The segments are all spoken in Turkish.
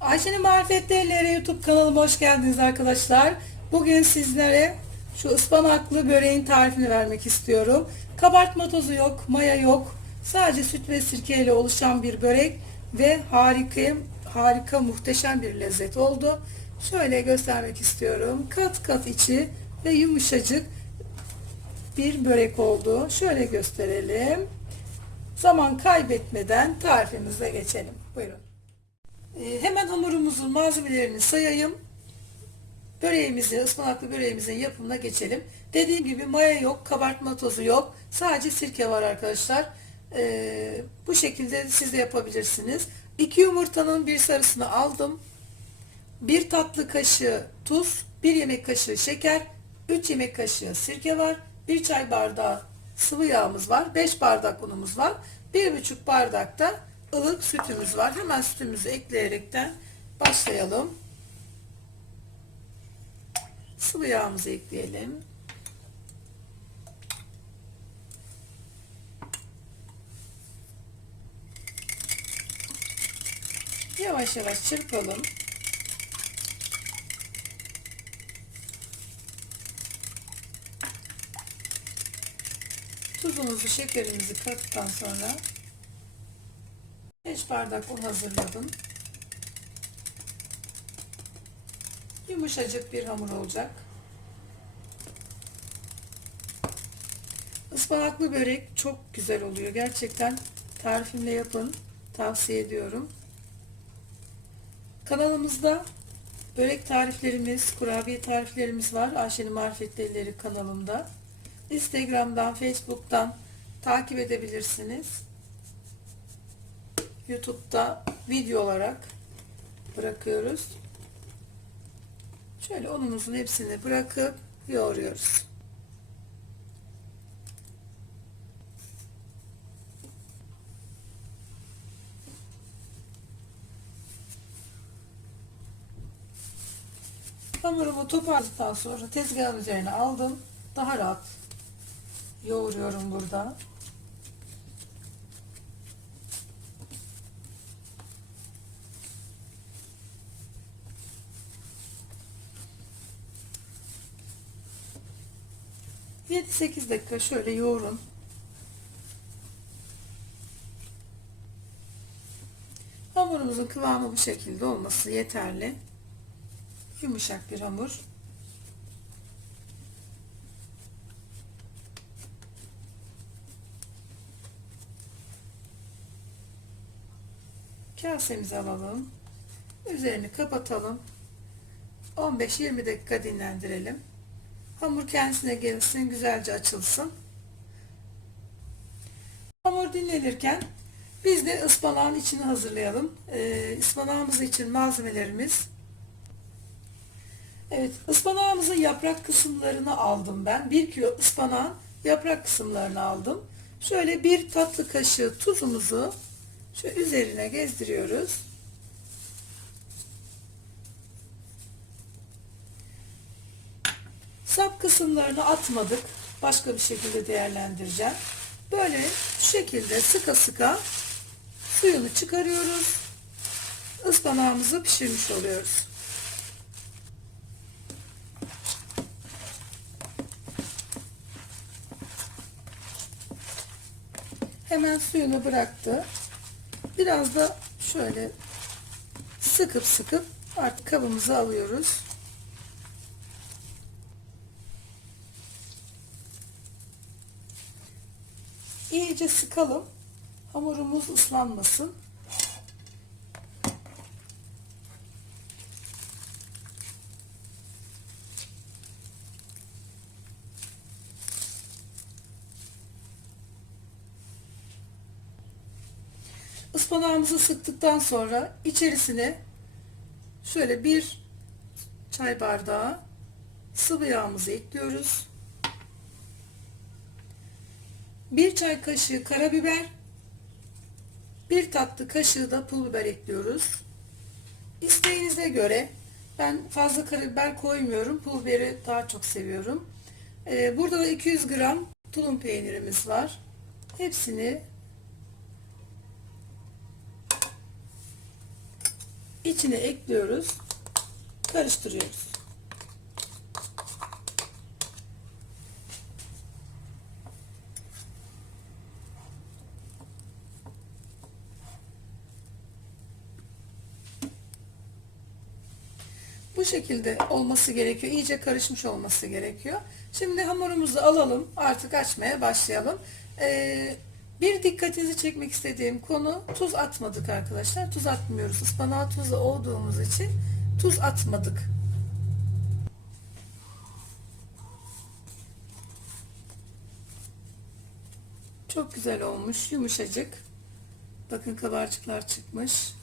Ayşe'nin Marifetleri YouTube kanalıma hoş geldiniz arkadaşlar. Bugün sizlere şu ıspanaklı böreğin tarifini vermek istiyorum. Kabartma tozu yok, maya yok. Sadece süt ve sirke ile oluşan bir börek ve harika, harika muhteşem bir lezzet oldu. Şöyle göstermek istiyorum. Kat kat içi ve yumuşacık bir börek oldu. Şöyle gösterelim. Zaman kaybetmeden tarifimize geçelim. Buyurun. Ee, hemen hamurumuzun malzemelerini sayayım. Böreğimizi, ıspanaklı böreğimizin yapımına geçelim. Dediğim gibi maya yok, kabartma tozu yok. Sadece sirke var arkadaşlar. Ee, bu şekilde siz de yapabilirsiniz. 2 yumurtanın bir sarısını aldım. 1 tatlı kaşığı tuz, 1 yemek kaşığı şeker, 3 yemek kaşığı sirke var. 1 çay bardağı sıvı yağımız var. 5 bardak unumuz var. 1,5 bardak da ılık sütümüz var. Hemen sütümüzü ekleyerekten başlayalım. Sıvı yağımızı ekleyelim. Yavaş yavaş çırpalım. Tuzumuzu, şekerimizi kattıktan sonra 5 bardak un hazırladım. Yumuşacık bir hamur olacak. Ispanaklı börek çok güzel oluyor. Gerçekten tarifimle yapın. Tavsiye ediyorum. Kanalımızda börek tariflerimiz, kurabiye tariflerimiz var. Ayşe'nin Marifetleri kanalımda. Instagram'dan, Facebook'tan takip edebilirsiniz. YouTube'da video olarak bırakıyoruz. Şöyle unumuzun hepsini bırakıp yoğuruyoruz. Hamurumu toparladıktan sonra tezgahın üzerine aldım. Daha rahat yoğuruyorum burada. Yedi sekiz dakika şöyle yoğurun. Hamurumuzun kıvamı bu şekilde olması yeterli. Yumuşak bir hamur. Kasemizi alalım. Üzerini kapatalım. 15-20 dakika dinlendirelim. Hamur kendisine gelsin, güzelce açılsın. Hamur dinlenirken biz de ıspanağın içini hazırlayalım. Ee, ıspanağımız için malzemelerimiz Evet, ıspanağımızın yaprak kısımlarını aldım ben. 1 kilo ıspanağın yaprak kısımlarını aldım. Şöyle bir tatlı kaşığı tuzumuzu şu üzerine gezdiriyoruz. Sap kısımlarını atmadık. Başka bir şekilde değerlendireceğim. Böyle şu şekilde sıka sıka suyunu çıkarıyoruz. Ispanağımızı pişirmiş oluyoruz. Hemen suyunu bıraktı. Biraz da şöyle sıkıp sıkıp artık kabımızı alıyoruz. İyice sıkalım. Hamurumuz ıslanmasın. Ispanağımızı sıktıktan sonra içerisine şöyle bir çay bardağı sıvı yağımızı ekliyoruz. Bir çay kaşığı karabiber, bir tatlı kaşığı da pul biber ekliyoruz. İsteğinize göre ben fazla karabiber koymuyorum. Pul biberi daha çok seviyorum. Ee, burada da 200 gram tulum peynirimiz var. Hepsini içine ekliyoruz. Karıştırıyoruz. Şekilde olması gerekiyor. İyice karışmış olması gerekiyor. Şimdi hamurumuzu alalım. Artık açmaya başlayalım. Ee, bir dikkatinizi çekmek istediğim konu tuz atmadık arkadaşlar. Tuz atmıyoruz. Ispanağı tuzlu olduğumuz için tuz atmadık. Çok güzel olmuş. Yumuşacık. Bakın kabarcıklar çıkmış.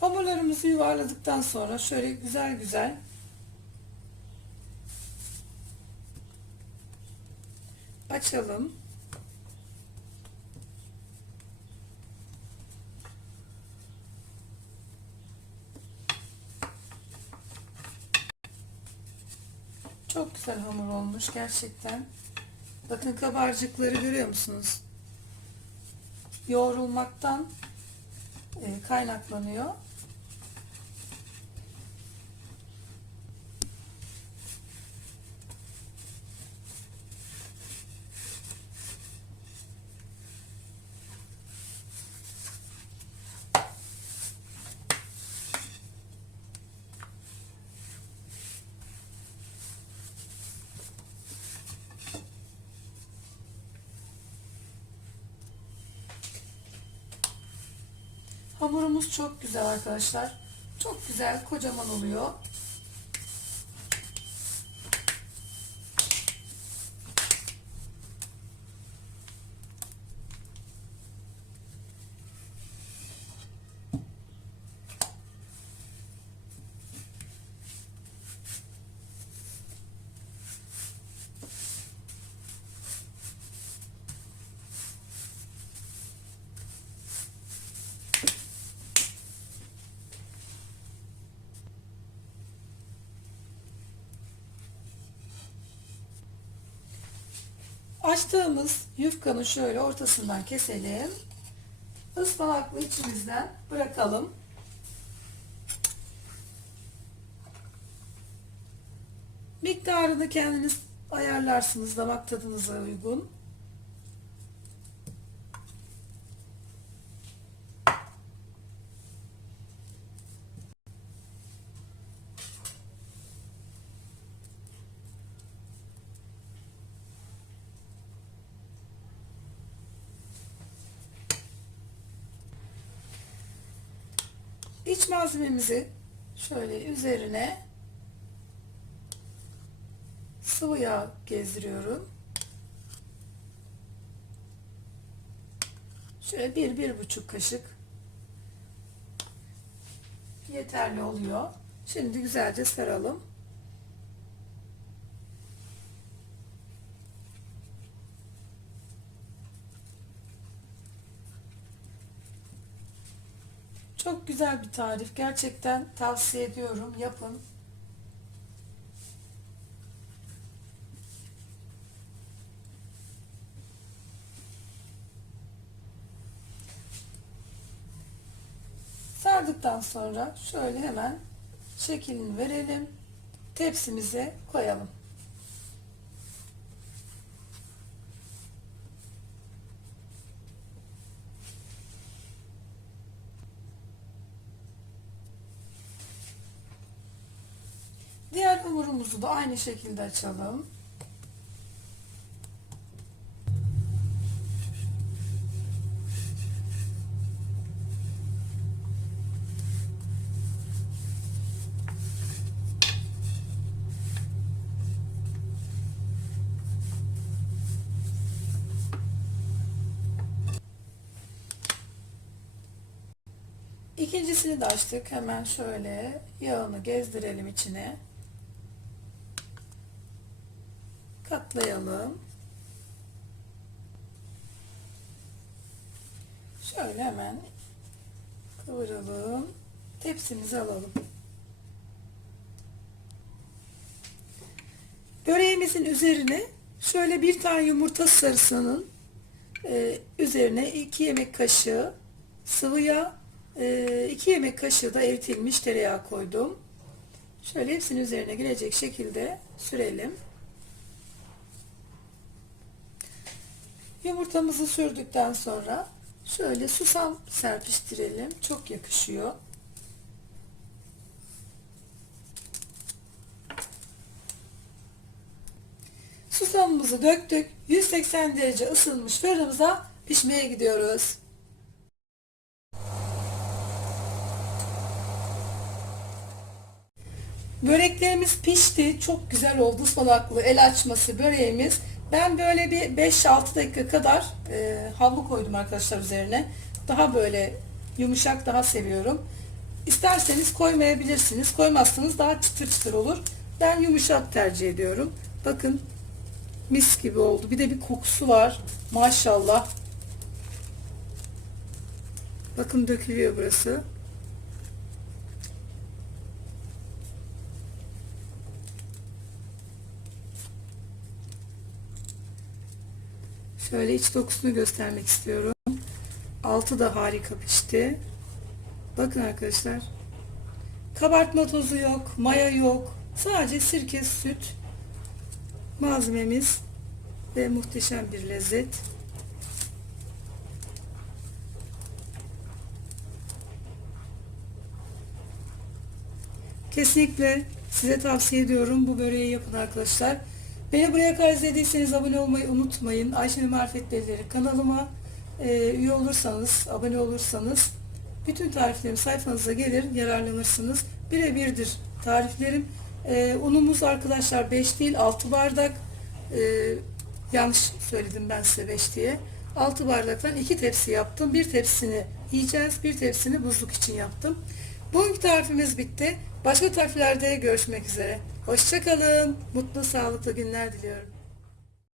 Hamurlarımızı yuvarladıktan sonra şöyle güzel güzel açalım. Çok güzel hamur olmuş gerçekten. Bakın kabarcıkları görüyor musunuz? Yoğrulmaktan e, kaynaklanıyor. Hamurumuz çok güzel arkadaşlar. Çok güzel, kocaman oluyor. Açtığımız yufkanın şöyle ortasından keselim. Ispanaklı içimizden bırakalım. Miktarını kendiniz ayarlarsınız damak tadınıza uygun. İç malzememizi şöyle üzerine sıvı yağ gezdiriyorum. Şöyle bir, bir buçuk kaşık yeterli oluyor. Şimdi güzelce saralım. Çok güzel bir tarif. Gerçekten tavsiye ediyorum. Yapın. Sardıktan sonra şöyle hemen şeklini verelim. Tepsimize koyalım. Diğer hamurumuzu da aynı şekilde açalım. İkincisini de açtık. Hemen şöyle yağını gezdirelim içine. Katlayalım. Şöyle hemen kıvıralım. Tepsimizi alalım. Böreğimizin üzerine şöyle bir tane yumurta sarısının e, üzerine 2 yemek kaşığı sıvı yağ, 2 yemek kaşığı da eritilmiş tereyağı koydum. Şöyle hepsinin üzerine gelecek şekilde sürelim. Yumurtamızı sürdükten sonra şöyle susam serpiştirelim. Çok yakışıyor. Susamımızı döktük. 180 derece ısınmış fırınımıza pişmeye gidiyoruz. Böreklerimiz pişti. Çok güzel oldu ıspanaklı el açması böreğimiz. Ben böyle bir 5-6 dakika kadar e, havlu koydum arkadaşlar üzerine. Daha böyle yumuşak daha seviyorum. İsterseniz koymayabilirsiniz. Koymazsanız daha çıtır çıtır olur. Ben yumuşak tercih ediyorum. Bakın mis gibi oldu. Bir de bir kokusu var. Maşallah. Bakın dökülüyor burası. Şöyle iç dokusunu göstermek istiyorum. Altı da harika pişti. Bakın arkadaşlar. Kabartma tozu yok, maya yok. Sadece sirke, süt malzememiz ve muhteşem bir lezzet. Kesinlikle size tavsiye ediyorum. Bu böreği yapın arkadaşlar. Beni buraya kadar izlediyseniz abone olmayı unutmayın. Ayşe'nin Marifetleri kanalıma e, üye olursanız, abone olursanız bütün tariflerim sayfanıza gelir, yararlanırsınız. Birebirdir tariflerim. E, unumuz arkadaşlar 5 değil 6 bardak. E, yanlış söyledim ben size 5 diye. 6 bardaktan 2 tepsi yaptım. Bir tepsini yiyeceğiz, bir tepsini buzluk için yaptım. Bugünkü tarifimiz bitti. Başka tariflerde görüşmek üzere. Hoşçakalın. Mutlu, sağlıklı günler diliyorum.